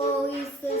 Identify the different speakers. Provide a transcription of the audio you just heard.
Speaker 1: voices.